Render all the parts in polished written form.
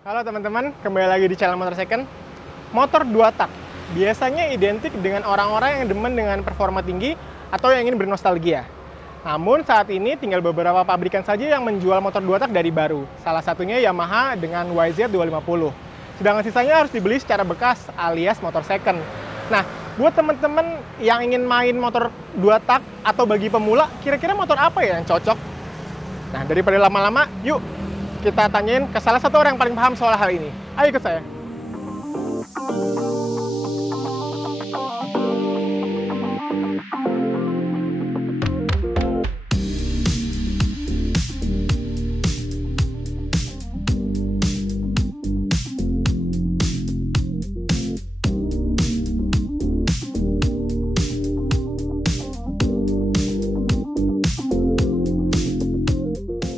Halo teman-teman, kembali lagi di channel Motor Second. Motor 2 tak biasanya identik dengan orang-orang yang demen dengan performa tinggi atau yang ingin bernostalgia. Namun saat ini tinggal beberapa pabrikan saja yang menjual motor 2 tak dari baru. Salah satunya Yamaha dengan YZ250. Sedangkan sisanya harus dibeli secara bekas alias motor second. Nah, buat teman-teman yang ingin main motor 2 tak atau bagi pemula, kira-kira motor apa ya yang cocok? Nah, daripada lama-lama, yuk kita tanyain ke salah satu orang yang paling paham soal hal ini. Ayo ikut saya.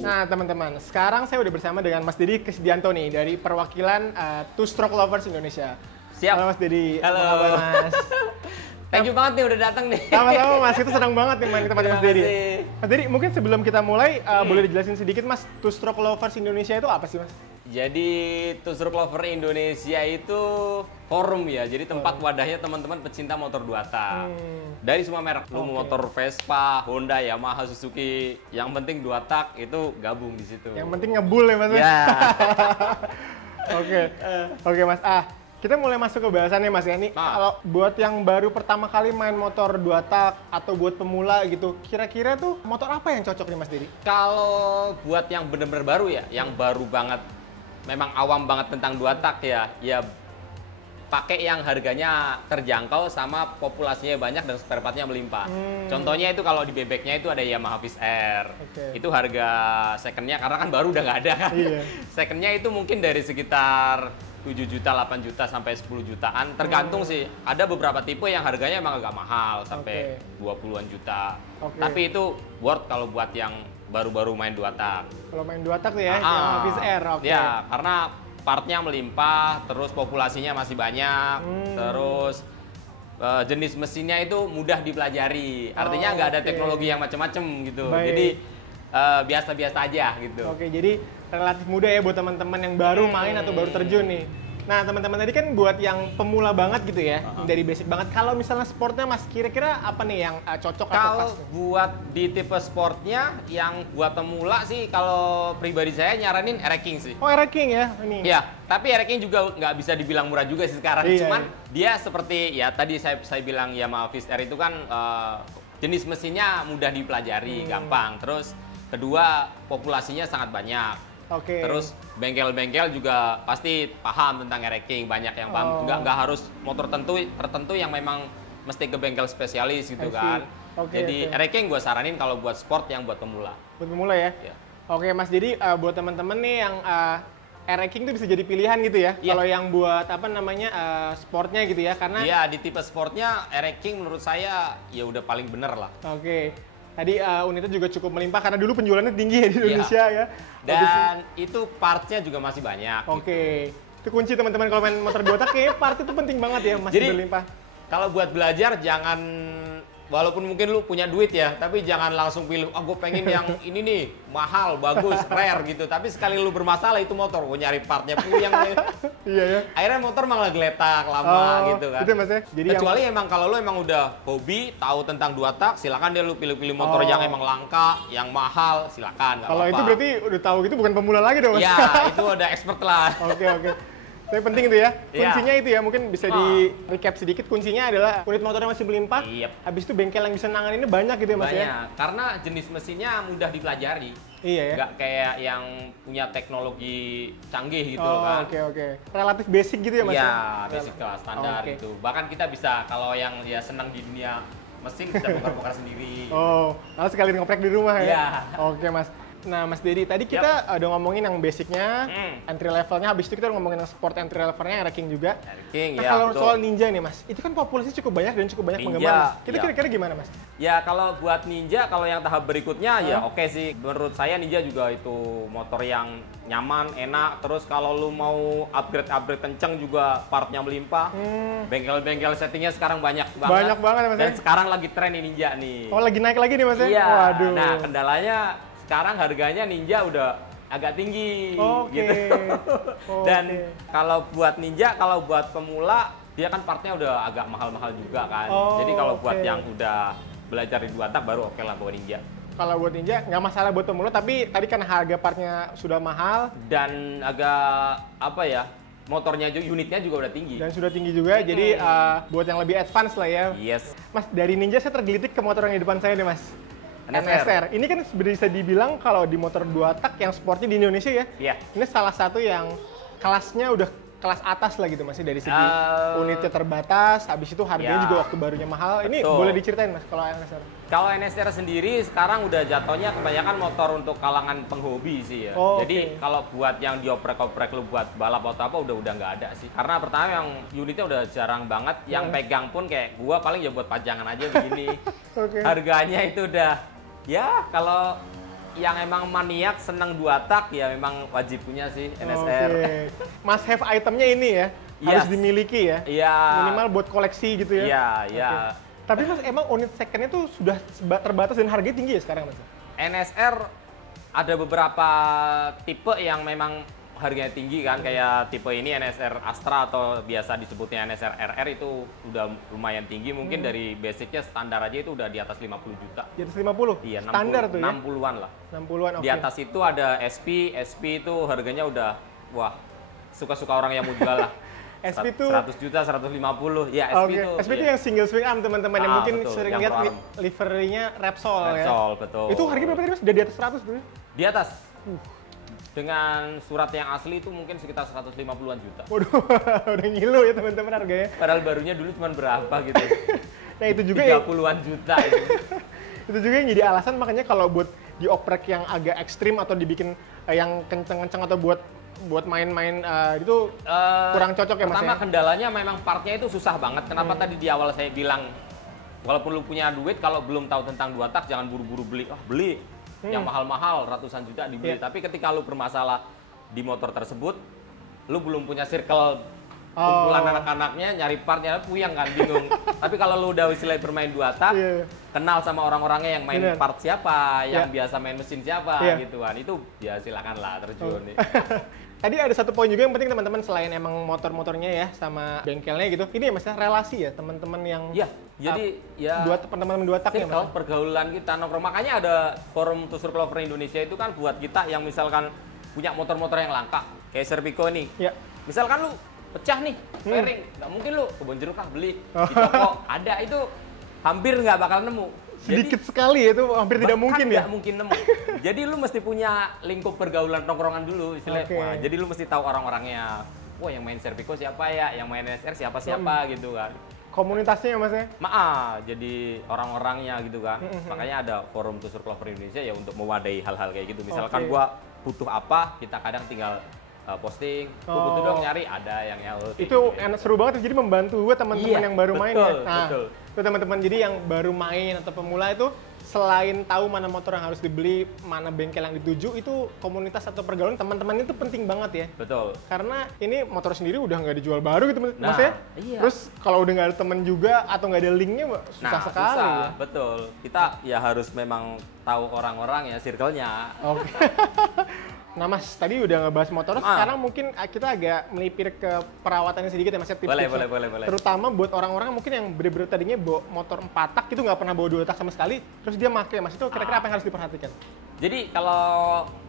Nah teman-teman, sekarang saya udah bersama dengan Mas Dedi Kesdianto nih dari perwakilan Two Stroke Lovers Indonesia. Siap. Halo Mas Dedi. Halo. Apa kabar, Mas? Thank you banget nih udah datang nih. Sama-sama Mas, kita senang banget nih main ke tempat Terima Mas Dedi. kasih. Mas Dedi, mungkin sebelum kita mulai boleh dijelasin sedikit Mas, Two Stroke Lovers Indonesia itu apa sih Mas? Jadi Two Stroke Lover Indonesia itu forum ya, jadi tempat wadahnya teman-teman pecinta motor 2 tak. Dari semua merek, lu mau motor Vespa, Honda, Yamaha, Suzuki, yang penting 2 tak itu gabung di situ. Yang penting ngebul ya Mas? Ya. Oke Mas. Kita mulai masuk ke bahasannya Mas ya. Nih, kalau buat yang baru pertama kali main motor 2 tak atau buat pemula gitu, kira-kira tuh motor apa yang cocok nih Mas Dedi? Kalau buat yang bener-bener baru ya, yang baru banget, memang awam banget tentang 2 tak ya, pakai yang harganya terjangkau sama populasinya banyak dan spare partnya melimpah. Contohnya itu kalau di bebeknya itu ada Yamaha Viz R. Itu harga secondnya, karena kan baru udah nggak ada kan. Iya. Secondnya itu mungkin dari sekitar 7 juta, 8 juta, sampai 10 jutaan. Tergantung sih, ada beberapa tipe yang harganya emang agak mahal, sampai 20-an juta. Tapi itu worth kalau buat yang baru-baru main 2 tak. Kalau main 2 tak tuh ya, Yamaha Viz R, Ya, karena partnya melimpah, terus populasinya masih banyak, terus jenis mesinnya itu mudah dipelajari. Artinya nggak ada teknologi yang macam-macam gitu. Jadi biasa-biasa aja gitu. Oke, jadi relatif mudah ya buat teman-teman yang baru main atau baru terjun nih. Nah, teman-teman tadi kan buat yang pemula banget gitu ya, dari basic banget. Kalau misalnya sportnya Mas, kira-kira apa nih yang cocok atau pas? Kalau buat di tipe sportnya, yang buat pemula sih, kalau pribadi saya nyaranin Air King sih. Oh, Air King ya ini. Iya, tapi Air King juga nggak bisa dibilang murah juga sih sekarang. Iya, Cuman dia seperti ya tadi saya bilang Yamaha Viz R itu kan jenis mesinnya mudah dipelajari, gampang. Terus kedua, populasinya sangat banyak. Terus bengkel-bengkel juga pasti paham tentang Air King, banyak yang paham. Nggak harus motor tertentu yang memang mesti ke bengkel spesialis gitu kan. Jadi Air King gue saranin kalau buat sport yang buat pemula. Buat pemula ya? Ya. Oke Mas, jadi buat teman-teman nih yang Air King itu bisa jadi pilihan gitu ya? Kalau yang buat apa namanya sportnya gitu ya? Karena iya, di tipe sportnya Air King menurut saya ya udah paling bener lah. Tadi unitnya juga cukup melimpah karena dulu penjualannya tinggi ya di Indonesia ya. Dan itu partnya juga masih banyak. Itu kunci teman-teman kalau main motor 2 tak, kayaknya part itu penting banget ya, masih berlimpah. Kalau buat belajar jangan, walaupun mungkin lu punya duit ya, tapi jangan langsung pilih, gue pengen yang ini nih, mahal, bagus, rare gitu. Tapi sekali lu bermasalah itu motor, gue nyari partnya puyeng. Iya ya. Akhirnya motor malah geletak lama gitu kan. Itu Mas ya. Jadi kecuali emang kalau lu emang udah hobi, tahu tentang 2 tak, silakan deh lu pilih-pilih motor yang emang langka, yang mahal, silakan. Kalau itu berarti udah tahu gitu bukan pemula lagi dong Mas. Ya, itu udah expert lah. Oke. Tapi penting itu ya, kuncinya itu ya, mungkin bisa di recap sedikit, kuncinya adalah unit motornya masih melimpah, habis itu bengkel yang bisa nanganin ini banyak gitu ya Mas ya? Banyak, karena jenis mesinnya mudah dipelajari. Iya ya? Nggak kayak yang punya teknologi canggih gitu kan. Oke. Relatif basic gitu ya Mas? Iya, basic lah, standar gitu. Bahkan kita bisa, kalau yang ya senang di dunia mesin, bisa bongkar-bongkar sendiri. Lalu sekalian ngoprek di rumah ya? Iya. Oke Mas. Nah Mas Dedi, tadi kita udah ngomongin yang basicnya, entry levelnya, habis itu kita ngomongin yang sport entry levelnya, Air King juga. Air King, kalau soal Ninja nih Mas, itu kan populasi cukup banyak dan cukup banyak penggemar. Kita kira-kira gimana Mas? Ya kalau buat Ninja, kalau yang tahap berikutnya ya oke sih. Menurut saya Ninja juga itu motor yang nyaman, enak. Terus kalau lu mau upgrade kenceng juga partnya melimpah. Bengkel-bengkel settingnya sekarang banyak banget. Banyak banget Mas. Dan sekarang lagi tren nih Ninja nih. Oh lagi naik lagi nih Mas? Iya. Waduh. Nah kendalanya sekarang harganya Ninja udah agak tinggi Oke. gitu. Dan kalau buat ninja, kalau buat pemula dia kan partnya udah agak mahal-mahal juga kan. Jadi kalau buat yang udah belajar di 2 tak baru oke lah bawa ninja. Kalau buat ninja nggak masalah buat pemula, tapi tadi kan harga partnya sudah mahal dan agak apa ya, motornya juga, unitnya juga udah tinggi. Dan sudah tinggi juga, jadi buat yang lebih advance lah ya. Yes. Mas, dari Ninja saya tergelitik ke motor yang di depan saya nih, Mas. NSR. Ini kan bisa dibilang kalau di motor 2 tak yang sportnya di Indonesia ya. Iya. Ini salah satu yang kelasnya udah kelas atas lah gitu, Mas, dari segi unitnya terbatas, habis itu harganya juga waktu barunya mahal. Ini boleh diceritain, Mas, kalau NSR? Kalau NSR sendiri sekarang udah jatuhnya kebanyakan motor untuk kalangan penghobi sih ya. Jadi kalau buat yang dioprek-oprek lu buat balap atau apa udah nggak ada sih. Karena pertama yang unitnya udah jarang banget, yang pegang pun kayak gua paling ya buat pajangan aja begini. Harganya itu udah ya kalau yang emang maniak seneng 2 tak ya memang wajib punya sih NSR. Must have itemnya ini ya, harus dimiliki ya. Iya. Minimal buat koleksi gitu ya. Iya. Tapi Mas, emang unit secondnya tuh sudah terbatas dan harganya tinggi ya sekarang, Mas? NSR ada beberapa tipe yang memang harganya tinggi kan, kayak tipe ini NSR Astra atau biasa disebutnya NSR RR itu udah lumayan tinggi, mungkin dari basicnya standar aja itu udah di atas 50 juta. Di atas 50? Iya, standar 60, tuh ya? 60-an lah. 60-an, oke. Di atas itu ada SP itu harganya udah, wah, suka-suka orang yang mau jual lah. SP itu 100 juta, 150. Ya, SP itu. SP itu yang single swing arm teman-teman yang mungkin sering lihat liverynya Repsol ya. Repsol, betul. Itu harganya berapa tadi, Mas? Udah di atas 100 tuh? Di atas. Dengan surat yang asli itu mungkin sekitar 150-an juta. Waduh, udah ngilu ya teman-teman harganya. Padahal barunya dulu cuma berapa gitu. Nah itu juga 30-an juta itu. Itu juga yang jadi alasan makanya kalau buat dioprek yang agak ekstrim atau dibikin yang kenceng-kenceng atau buat main-main itu kurang cocok ya Mas ya? Pertama kendalanya memang partnya itu susah banget. Kenapa tadi di awal saya bilang walaupun lu punya duit kalau belum tahu tentang 2 tak jangan buru-buru beli. Beli yang mahal-mahal ratusan juta dibeli. Tapi ketika lu bermasalah di motor tersebut, lu belum punya circle kumpulan anak-anaknya, nyari partnya puyang kan, bingung. Tapi kalau lu udah istilahnya bermain 2 tak, kenal sama orang-orangnya yang main part siapa, yang biasa main mesin siapa gitu kan. Itu ya silakanlah terjun nih. Tadi ada satu poin juga yang penting teman-teman selain emang motor-motornya ya sama bengkelnya gitu. Ini ya Mas, relasi ya teman-teman yang jadi ya teman-teman 2 tak ya Mas. Pergaulan kita nongkrong. Makanya ada forum Tusur Clover Indonesia itu kan buat kita yang misalkan punya motor-motor yang langka kayak Serpico ini. Misalkan lu pecah nih, fairing, nggak mungkin lu ke Bonjeruk beli di toko. Ada itu hampir nggak bakal nemu. Sedikit sekali itu hampir tidak mungkin ya. Nggak mungkin nemu. Jadi lu mesti punya lingkup pergaulan nongkrongan dulu istilahnya. Wah, jadi lu mesti tahu orang-orangnya. Wah, yang main Serpico siapa ya? Yang main SR siapa gitu kan. Komunitasnya ya Mas ya? Jadi orang-orangnya gitu kan. Makanya ada forum Tusur Clover Indonesia ya untuk mewadahi hal-hal kayak gitu. Misalkan gua butuh apa, kita kadang tinggal posting, butuh dong nyari, ada yang nyaut. Itu gitu ya. Seru banget, jadi membantu gue teman-teman yang baru main ya. Nah, betul. Itu teman-teman jadi yang baru main atau pemula itu selain tahu mana motor yang harus dibeli, mana bengkel yang dituju, itu komunitas atau pergaulan teman-teman itu penting banget ya. Betul. Karena ini motor sendiri udah nggak dijual baru gitu Mas ya. Terus kalau udah nggak ada temen juga atau nggak ada linknya susah sekali. Ya. Betul. Kita ya harus memang tahu orang-orang ya, circle-nya. Oke. Nah Mas, tadi udah ngebahas motor, sekarang mungkin kita agak melipir ke perawatannya sedikit ya Mas, tips-tips. Boleh. Terutama buat orang-orang mungkin yang bener-bener tadinya bawa motor 4 tak, itu nggak pernah bawa 2 tak sama sekali, terus dia make Mas, itu kira-kira apa yang harus diperhatikan? Jadi kalau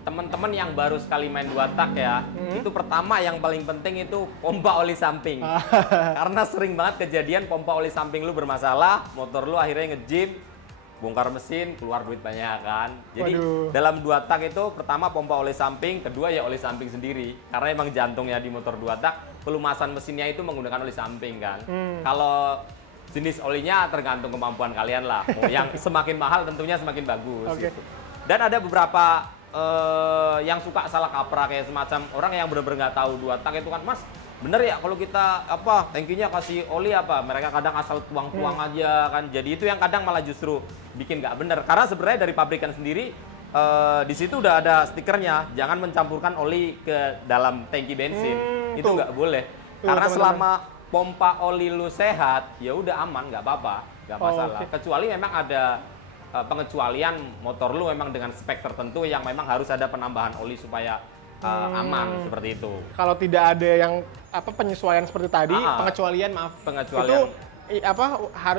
teman-teman yang baru sekali main 2 tak ya, itu pertama yang paling penting itu pompa oli samping. Karena sering banget kejadian pompa oli samping lu bermasalah, motor lu akhirnya nge-gym, bongkar mesin, keluar duit banyak kan. Jadi dalam 2 tak itu pertama pompa oli samping, kedua ya oli samping sendiri. Karena emang jantungnya di motor 2 tak, pelumasan mesinnya itu menggunakan oli samping kan. Kalau jenis olinya tergantung kemampuan kalian lah. Yang semakin mahal tentunya semakin bagus. Gitu. Dan ada beberapa yang suka salah kaprah kayak semacam orang yang benar-benar nggak tahu 2 tak itu kan, Mas, bener ya kalau kita tangkinya kasih oli apa, mereka kadang asal tuang-tuang aja kan. Jadi itu yang kadang malah justru bikin nggak bener. Karena sebenarnya dari pabrikan sendiri di situ udah ada stikernya, jangan mencampurkan oli ke dalam tangki bensin. Itu nggak boleh. Karena selama pompa oli lu sehat, ya udah aman, nggak apa-apa, nggak masalah. Kecuali memang ada pengecualian motor lu memang dengan spek tertentu yang memang harus ada penambahan oli supaya aman seperti itu. Kalau tidak ada yang penyesuaian seperti tadi, pengecualian pengecualian itu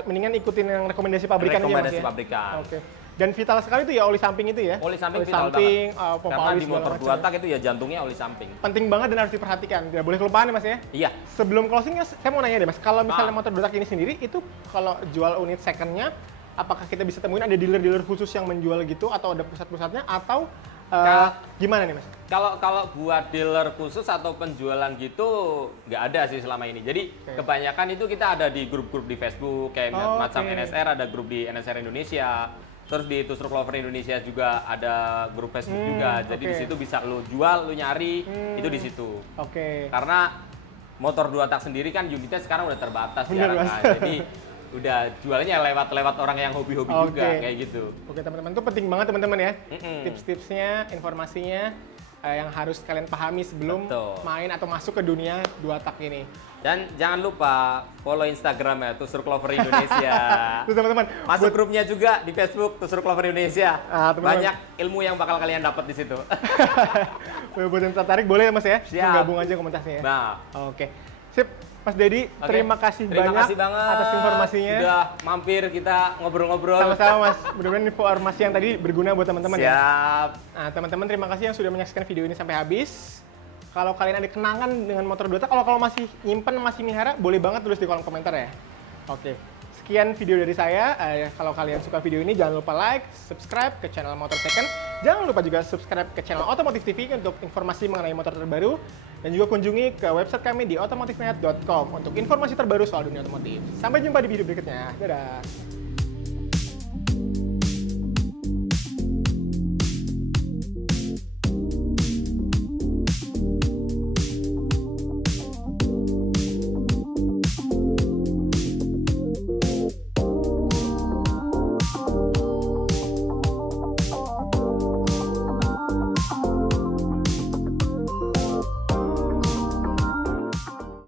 mendingan ikutin yang rekomendasi pabrikan aja, Mas, ya? pabrikan. Oke. Dan vital sekali itu ya oli samping itu ya? Oli samping vital banget. Karena di motor 2 tak itu ya jantungnya oli samping. Penting banget dan harus diperhatikan. Tidak boleh kelupaan ya, Mas, ya? Iya. Sebelum closing, saya mau nanya deh, Mas. Kalau misalnya motor 2 tak ini sendiri, itu kalau jual unit second-nya, apakah kita bisa temuin ada dealer-dealer khusus yang menjual gitu, atau ada pusat-pusatnya, atau gimana nih, Mas? Kalau buat dealer khusus atau penjualan gitu nggak ada sih selama ini. Jadi kebanyakan itu kita ada di grup-grup di Facebook kayak macam NSR, ada grup di NSR Indonesia. Terus di Tusruk Lover Indonesia juga ada grup Facebook juga. Jadi di situ bisa lu jual, lu nyari, itu di situ. Karena motor 2 tak sendiri kan unitnya sekarang udah terbatas ya. Jadi udah jualnya lewat orang yang hobi-hobi juga kayak gitu. Oke, teman-teman, itu penting banget teman-teman ya. Tips-tipsnya, informasinya yang harus kalian pahami sebelum main atau masuk ke dunia 2 tak ini. Dan jangan lupa follow Instagramnya Tusruk Lover Indonesia. Tuh teman-teman, masuk grupnya juga di Facebook Tusruk Lover Indonesia. Banyak ilmu yang bakal kalian dapat di situ. Buat yang tertarik boleh ya, Mas, ya? Siap. Gabung aja komunitasnya ya. Nah, oke. Sip, Mas Dedi, terima kasih banget atas informasinya. Udah mampir kita ngobrol-ngobrol. Sama-sama, Mas. Mudah-mudahan informasi yang tadi berguna buat teman-teman ya. Siap. Nah, teman-teman, terima kasih yang sudah menyaksikan video ini sampai habis. Kalau kalian ada kenangan dengan motor 2 tak, kalau masih nyimpen, masih melihara, boleh banget tulis di kolom komentar ya. Oke. Sekian video dari saya. Kalau kalian suka video ini, jangan lupa like, subscribe ke channel Motor Second. Jangan lupa juga subscribe ke channel Otomotif TV untuk informasi mengenai motor terbaru. Dan juga kunjungi ke website kami di otomotifnet.com untuk informasi terbaru soal dunia otomotif. Sampai jumpa di video berikutnya. Dadah!